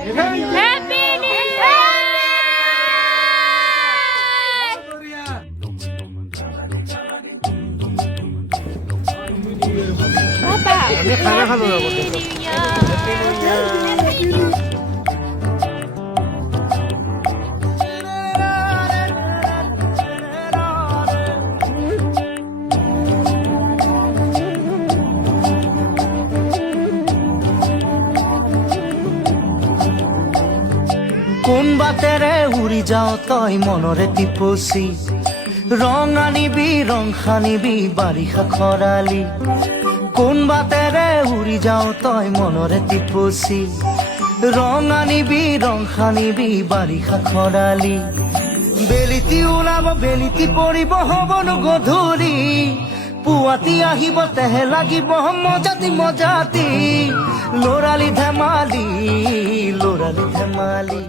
happy new কোন বাতেৰে উৰি যাওঁ তই মনৰে টিপচি ৰং আনিবি ৰং সানিবি বাৰিষা খৰালি কোন বাতেৰে উৰি যাওঁ তই মনৰে টিপচি ৰং আনিবি ৰং সানিবি বাৰিষা খৰালি বেলিতি ওলাব বেলিতি পৰিব হবনো গধূলি পুৱাতি আহিব তেহে লাগিব মজাতি মজাতি লৰালি ধেমালি লৰালি ধেমালি